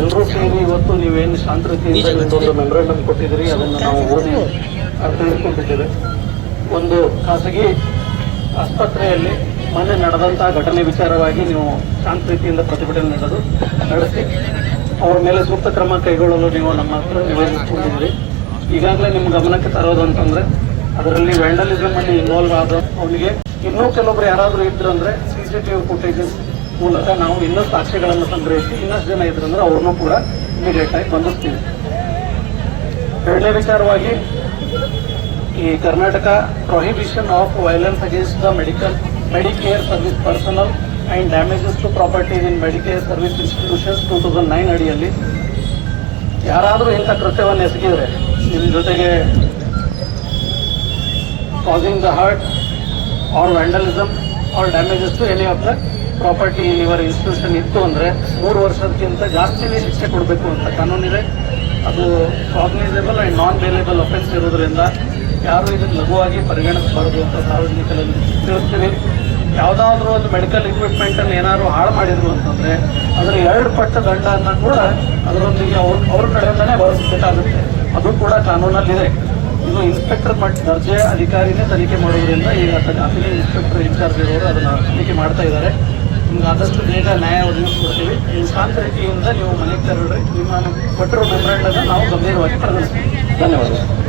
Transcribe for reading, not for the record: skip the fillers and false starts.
ಎಲ್ಲರೂ ಸೇರಿ ಇವತ್ತು ನೀವೇನು ಶಾಂತ ರೀತಿಯಿಂದ ಮೆಮೊರಾಂಡಮ್ ಕೊಟ್ಟಿದ್ದೀರಿ, ಅದನ್ನು ನಾವು ಓದಿ ತಿಳಿದುಕೊಂಡಿದ್ದೇವೆ. ಒಂದು ಖಾಸಗಿ ಆಸ್ಪತ್ರೆಯಲ್ಲಿ ಮೊನ್ನೆ ನಡೆದಂತಹ ಘಟನೆ ವಿಚಾರವಾಗಿ ನೀವು ಶಾಂತ ರೀತಿಯಿಂದ ಪ್ರತಿಭಟನೆ ನಡೆಸಿ ಅವರ ಮೇಲೆ ಸೂಕ್ತ ಕ್ರಮ ಕೈಗೊಳ್ಳಲು ನೀವು ನಮ್ಮ ಹತ್ರ ನಿವೇದಿಸಿಕೊಂಡಿದ್ದೀರಿ. ಈಗಾಗಲೇ ನಿಮ್ಮ ಗಮನಕ್ಕೆ ತರೋದು ಅಂತಂದ್ರೆ ಅದರಲ್ಲಿ ವ್ಯಾಂಡಲಿಸಮ್ ಅಲ್ಲಿ ಇನ್ವಾಲ್ವ್ ಆದ ಅವನಿಗೆ ಇನ್ನೂ ಕೆಲವೊಬ್ರು ಯಾರಾದರೂ ಇದ್ರು ಅಂದ್ರೆ CCTV ಫುಟೇಜಸ್ ಮೂಲಕ ನಾವು ಇನ್ನೂ ಸಾಕ್ಷ್ಯಗಳನ್ನು ಸಂಗ್ರಹಿಸಿ ಇನ್ನಷ್ಟು ಜನ ಇದ್ರಂದ್ರೆ ಅವ್ರನ್ನೂ ಕೂಡ ಇಮಿಡಿಯೇಟ್ ಆಗಿ ಬಂಧಿಸ್ತೀವಿ. ಎರಡನೇ ವಿಚಾರವಾಗಿ ಈ Karnataka prohibition of violence against the medicare service personnel and damages to properties in medicare service institutions 2009 ಅಡಿಯಲ್ಲಿ ಯಾರಾದರೂ ಇಂಥ ಕೃತ್ಯವನ್ನು ಎಸಗಿದ್ರೆ ನಿಮ್ಮ ಜೊತೆಗೆ causing the hurt or vandalism or damages to any of the property in your institution ಇತ್ತು ಅಂದರೆ 3 ವರ್ಷಕ್ಕಿಂತ ಜಾಸ್ತಿನೇ ಶಿಕ್ಷೆ ಕೊಡಬೇಕು ಅಂತ ಕಾನೂನಿದೆ. ಅದು ಕಾಗ್ನಿಸೇಬಲ್ ಆ್ಯಂಡ್ ನಾನ್ ಬೇಲೇಬಲ್ ಅಫೆನ್ಸ್ ಇರೋದ್ರಿಂದ ಯಾರು ಇದನ್ನು ಲಘುವಾಗಿ ಪರಿಗಣಿಸಬಾರದು ಅಂತ ಸಾರ್ವಜನಿಕರಲ್ಲಿ ತಿಳಿಸ್ತೀವಿ. ಯಾವುದಾದ್ರೂ ಒಂದು ಮೆಡಿಕಲ್ ಇಕ್ವಿಪ್ಮೆಂಟನ್ನು ಏನಾದ್ರು ಹಾಳು ಮಾಡಿದ್ರು ಅಂತಂದರೆ ಅದರ 2 ಪಟ್ಟು ದಂಡವನ್ನು ಕೂಡ ಅದರೊಂದಿಗೆ ಅವ್ರ ಕಡೆಯಿಂದನೇ ಭರಿಸಬೇಕಾಗುತ್ತೆ. ಅದು ಕೂಡ ಕಾನೂನಲ್ಲಿದೆ. ಇದು ಇನ್ಸ್ಪೆಕ್ಟರ್ ದರ್ಜೆ ಅಧಿಕಾರಿನೇ ತನಿಖೆ ಮಾಡೋದ್ರಿಂದ ಈಗ ಅಫಿಲಿ ಇನ್ಸ್ಪೆಕ್ಟರ್ ಇನ್ಚಾರ್ಜ್ ಇರೋರು ಅದನ್ನು ತನಿಖೆ ಮಾಡ್ತಾ ಇದ್ದಾರೆ. ನಿಮ್ಗೆ ಆದಷ್ಟು ಬೇಗ ನ್ಯಾಯ ಒದಗಿಸ್ಕೊಡ್ತೀವಿ. ನೀವು ಶಾಂತ ರೀತಿಯಿಂದ ನೀವು ಮನೆಗೆ ತೆರಳಿ ನಿಮ್ಮ ಕೊಟ್ಟಿರೋ ಮೆಮೊರಾಂಡಮ್ ನಾವು ಗಂಭೀರವಾಗಿ ಪರಿಗಣಿಸ್ತೀವಿ. ಧನ್ಯವಾದಗಳು.